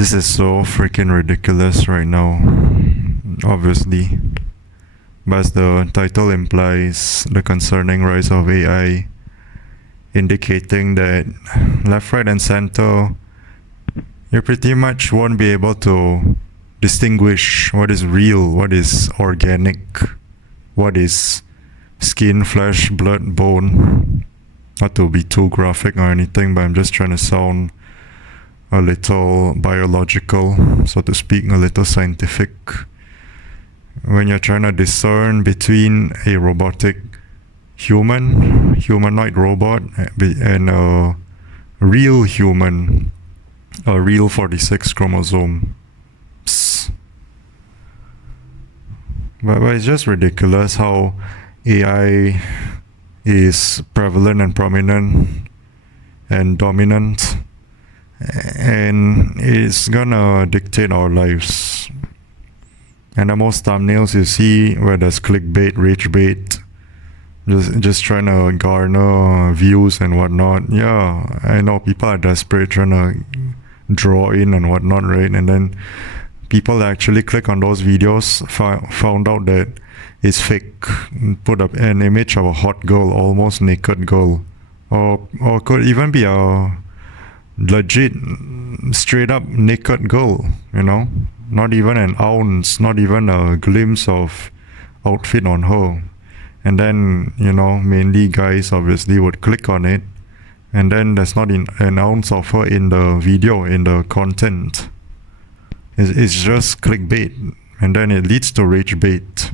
This is so freaking ridiculous right now, obviously. But as the title implies, the concerning rise of AI, indicating that left, right, and center, you pretty much won't be able to distinguish what is real, what is organic, what is skin, flesh, blood, bone. Not to be too graphic or anything, but I'm just trying to sound a little biological, so to speak, a little scientific. When you're trying to discern between a robotic humanoid robot, and a real human, a real 46 chromosome. But it's just ridiculous how AI is prevalent and prominent and dominant, and it's gonna dictate our lives. And the most thumbnails you see where there's clickbait, rage bait, just trying to garner views and whatnot. Yeah, I know people are desperate trying to draw in and whatnot, right? And then people actually click on those videos, found out that it's fake, put up an image of a hot girl, almost naked girl, or could even be a legit, straight up naked girl, you know, not even an ounce, not even a glimpse of outfit on her. And then, you know, mainly guys obviously would click on it, and then there's not an ounce of her in the video, in the content. It's just clickbait, and then it leads to rage bait,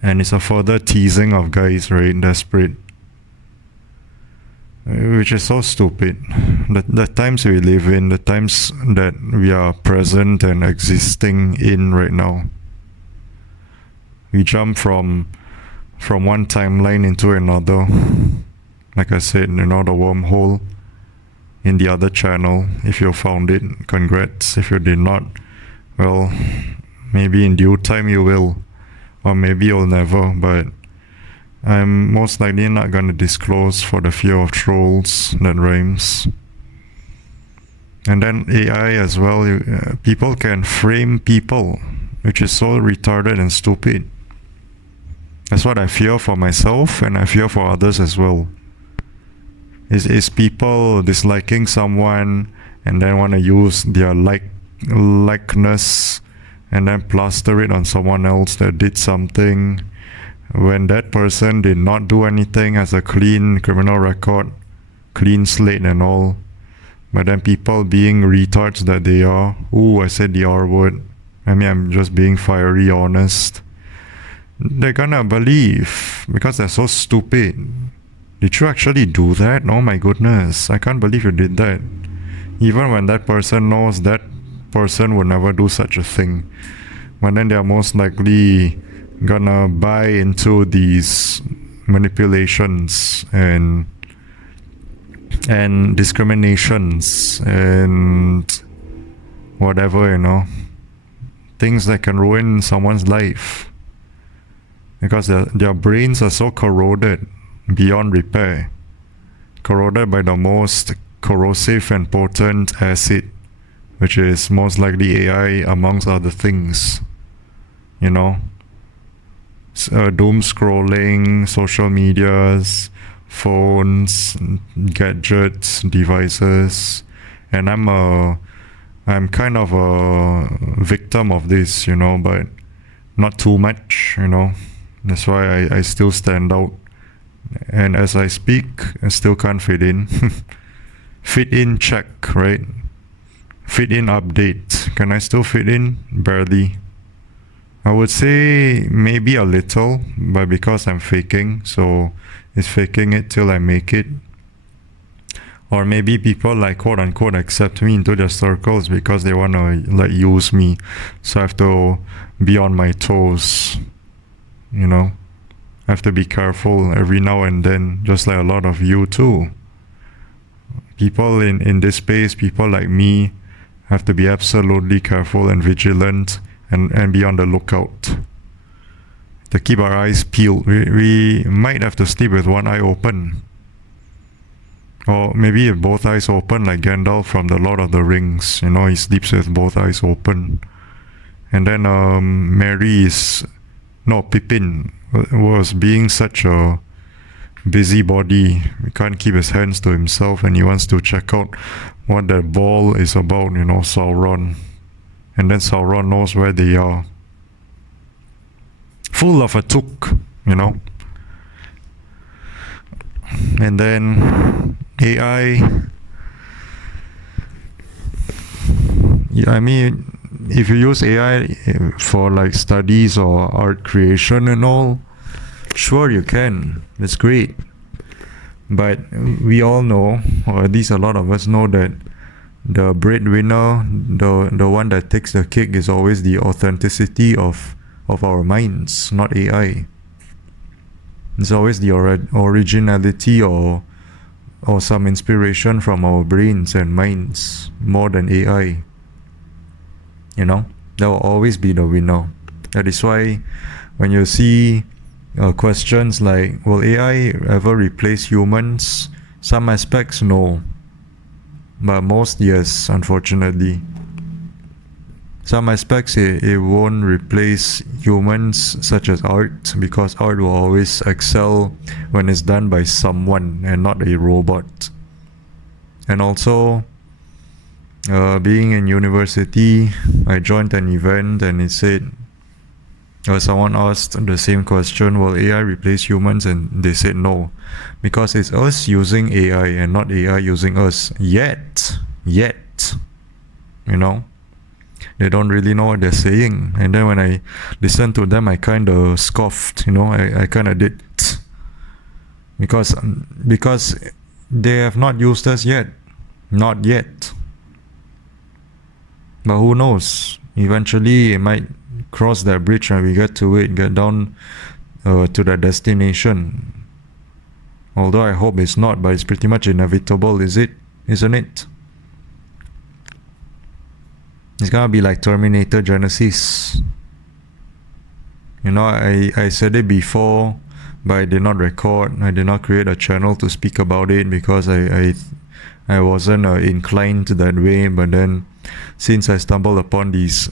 and it's a further teasing of guys, right, desperate, which is so stupid. The times we live in, the times that we are present and existing in right now, we jump from one timeline into another. Like I said, you know, the wormhole in the other channel. If you found it, congrats. If you did not, well, maybe in due time you will, or maybe you'll never. But I'm most likely not going to disclose for the fear of trolls. That rhymes. And then AI as well. People can frame people, which is so retarded and stupid. That's what I fear for myself, and I fear for others as well. Is people disliking someone and then want to use their likeness and then plaster it on someone else that did something, when that person did not do anything, has a clean criminal record, clean slate and all. But then people, being retards that they are, I said the R word, I mean, I'm just being fiery honest, they're gonna believe because they're so stupid. Did you actually do that? Oh my goodness, I can't believe you did that. Even when that person knows that person would never do such a thing. But then they're most likely gonna buy into these manipulations and discriminations and whatever, you know. Things that can ruin someone's life. Because their brains are so corroded beyond repair, corroded by the most corrosive and potent acid, which is most likely AI, amongst other things, you know. Doom scrolling, social medias, phones, gadgets, devices, and I'm kind of a victim of this, you know, but not too much, you know. That's why I still stand out. And as I speak, I still can't fit in. Fit in, check, right? Fit in, update. Can I still fit in? Barely. I would say maybe a little, but because I'm faking, so it's faking it till I make it. Or maybe people like quote unquote accept me into their circles because they want to like use me, so I have to be on my toes, you know. I have to be careful every now and then, just like a lot of you too. People in this space, people like me, have to be absolutely careful and vigilant, and be on the lookout to keep our eyes peeled. We might have to sleep with one eye open. Or maybe if both eyes open, like Gandalf from the Lord of the Rings, he sleeps with both eyes open. And then Mary is, no, Pippin was being such a busybody. He can't keep his hands to himself, and he wants to check out what that ball is about, Sauron. And then Sauron knows where they are. Full of a took, And then AI, I mean, if you use AI for like studies or art creation and all, sure you can. That's great. But we all know, or at least a lot of us know, that the breadwinner, the one that takes the cake, is always the authenticity of our minds, not AI. It's always the originality or some inspiration from our brains and minds more than AI. That will always be the winner. That is why when you see questions like, will AI ever replace humans? Some aspects, no. But most, yes, unfortunately. Some aspects, it won't replace humans, such as art, because art will always excel when it's done by someone and not a robot. And also, being in university, I joined an event and it said, someone asked the same question, will AI replace humans? And they said no, because it's us using AI and not AI using us yet. They don't really know what they're saying. And then when I listened to them, I kind of scoffed, I kind of did, because they have not used us yet. Not yet. But who knows? Eventually, it might cross that bridge and we get to it, get down to that destination. Although I hope it's not, but it's pretty much inevitable, isn't it? It's gonna be like Terminator Genesis. I said it before, but I did not record. I did not create a channel to speak about it because I wasn't inclined to that way. But then, since I stumbled upon these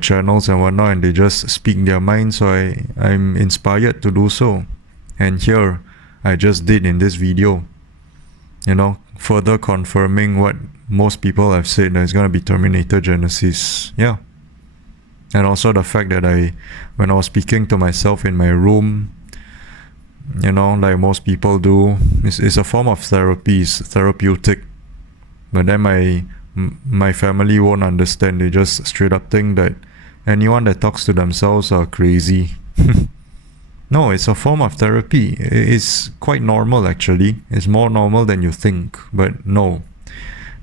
channels and whatnot, and they just speak their mind, so I'm inspired to do so. And here, I just did in this video, further confirming what most people have said, that it's going to be Terminator Genesis. Yeah. And also the fact that when I was speaking to myself in my room, like most people do, it's a form of therapy, it's therapeutic. But then my family won't understand. They just straight up think that anyone that talks to themselves are crazy. No, it's a form of therapy. It's quite normal, actually. It's more normal than you think. But no,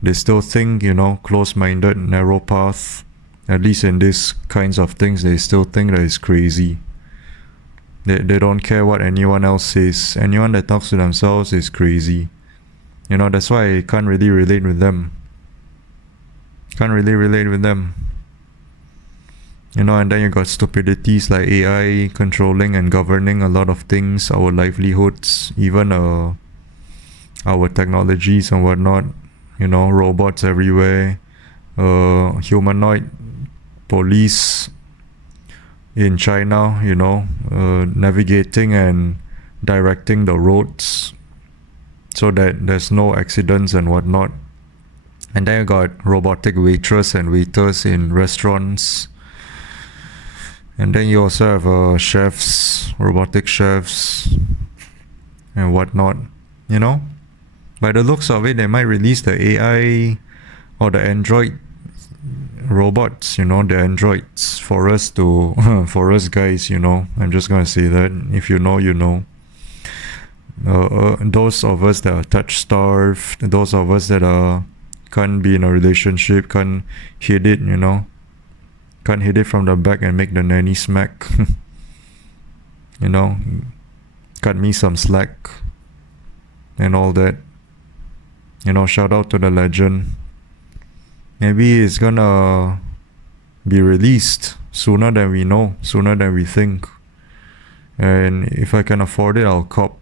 they still think, close-minded, narrow path. At least in these kinds of things, they still think that it's crazy. They don't care what anyone else says. Anyone that talks to themselves is crazy. That's why I can't really relate with them. And then you got stupidities like AI controlling and governing a lot of things, our livelihoods, even our technologies and whatnot. Robots everywhere, humanoid police in China, navigating and directing the roads so that there's no accidents and whatnot. And then you got robotic waitress and waiters in restaurants. And then you also have chefs, robotic chefs, and whatnot, By the looks of it, they might release the AI or the android robots, the androids for us for us guys, I'm just gonna say that. If you know, you know. Those of us that are touch-starved, those of us that can't be in a relationship, can't hit it, can't hit it from the back and make the nanny smack. Cut me some slack and all that. Shout out to the legend. Maybe it's gonna be released sooner than we know, sooner than we think. And if I can afford it, I'll cop.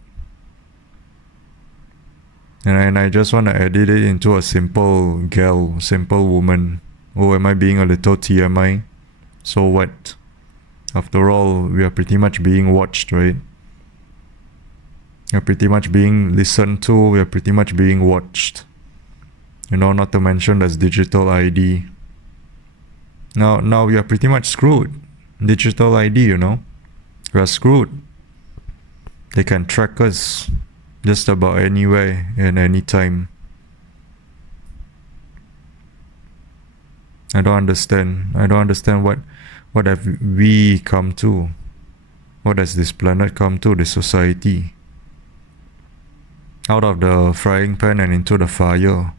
And I just want to edit it into a simple girl, simple woman. Oh, am I being a little TMI? So what? After all, we are pretty much being watched, right? We are pretty much being listened to. We are pretty much being watched. Not to mention there's digital ID. Now we are pretty much screwed. Digital ID, we are screwed. They can track us just about anywhere and anytime. I don't understand what have we come to. What has this planet come to, this society? Out of the frying pan and into the fire.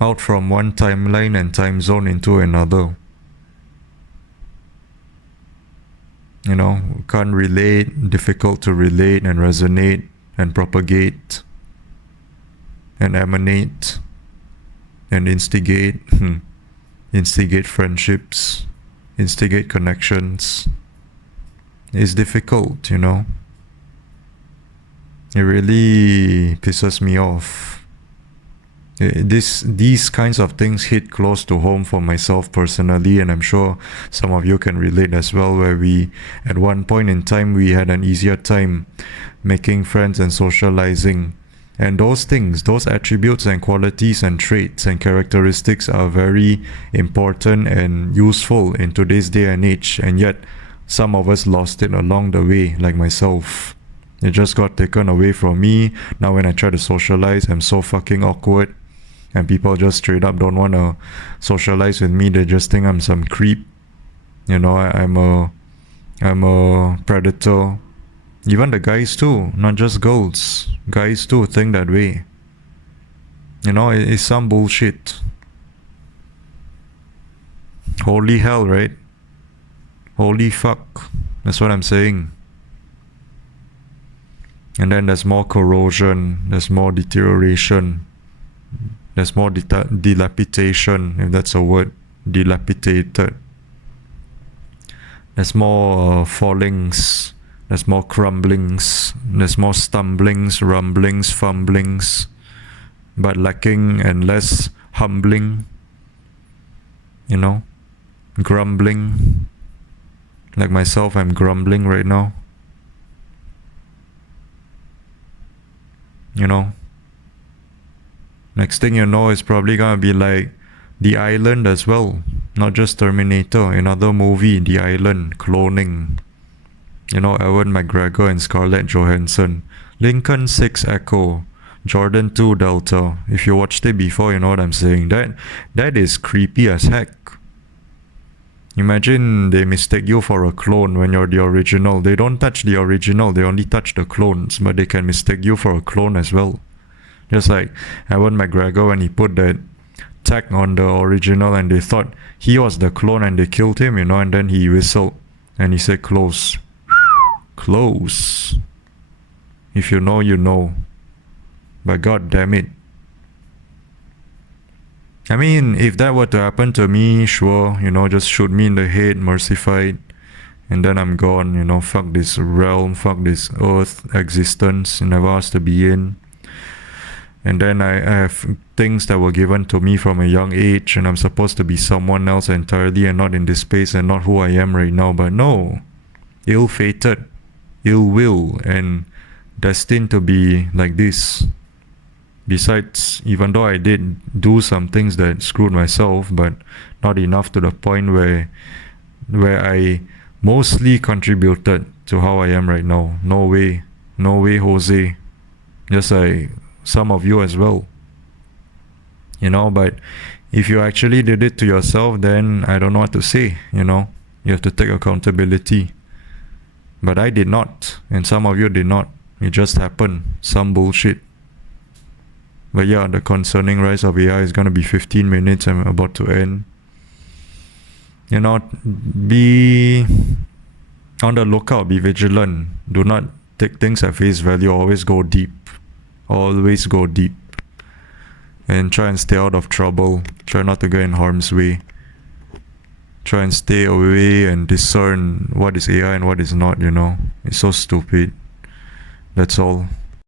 Out from one timeline and time zone into another. Can't relate, difficult to relate and resonate and propagate and emanate and instigate. Instigate friendships, instigate connections. It's difficult, It really pisses me off. These kinds of things hit close to home for myself personally, and I'm sure some of you can relate as well, where we at one point in time we had an easier time making friends and socializing, and those things, those attributes and qualities and traits and characteristics are very important and useful in today's day and age, and yet some of us lost it along the way, like myself. It just got taken away from me. Now when I try to socialize, I'm so fucking awkward. And people just straight up don't want to socialize with me. They just think I'm some creep. I'm a predator. Even the guys too, not just girls. Guys too think that way. It's some bullshit. Holy hell, right? Holy fuck. That's what I'm saying. And then there's more corrosion, there's more deterioration, there's more dilapidation, if that's a word, dilapidated. There's more fallings, there's more crumblings, there's more stumblings, rumblings, fumblings, but lacking and less humbling, grumbling. Like myself, I'm grumbling right now. Next thing you know, it's probably gonna be like The Island as well. Not just Terminator. Another movie, The Island, cloning. Ewan McGregor and Scarlett Johansson. Lincoln 6 Echo. Jordan 2 Delta. If you watched it before, you know what I'm saying. That is creepy as heck. Imagine they mistake you for a clone when you're the original. They don't touch the original, they only touch the clones, but they can mistake you for a clone as well. Just like Ewan McGregor when he put that tag on the original and they thought he was the clone and they killed him, and then he whistled and he said close. Close. If you know, you know. But god damn it. I mean, if that were to happen to me, sure, just shoot me in the head, mercified, and then I'm gone, fuck this realm, fuck this earth existence, never asked to be in. And then I have things that were given to me from a young age, and I'm supposed to be someone else entirely and not in this space and not who I am right now. But no, ill-fated, ill will, and destined to be like this. Besides, even though I did do some things that screwed myself, but not enough to the point where I mostly contributed to how I am right now. No way, Jose. Just like some of you as well. But if you actually did it to yourself, then I don't know what to say. You have to take accountability. But I did not, and some of you did not. It just happened. Some bullshit. But yeah, the concerning rise of AI is gonna be 15 minutes. I'm about to end. Be on the lookout, be vigilant. Do not take things at face value. Always go deep. Always go deep. And try and stay out of trouble. Try not to get in harm's way. Try and stay away and discern what is AI and what is not, It's so stupid. That's all.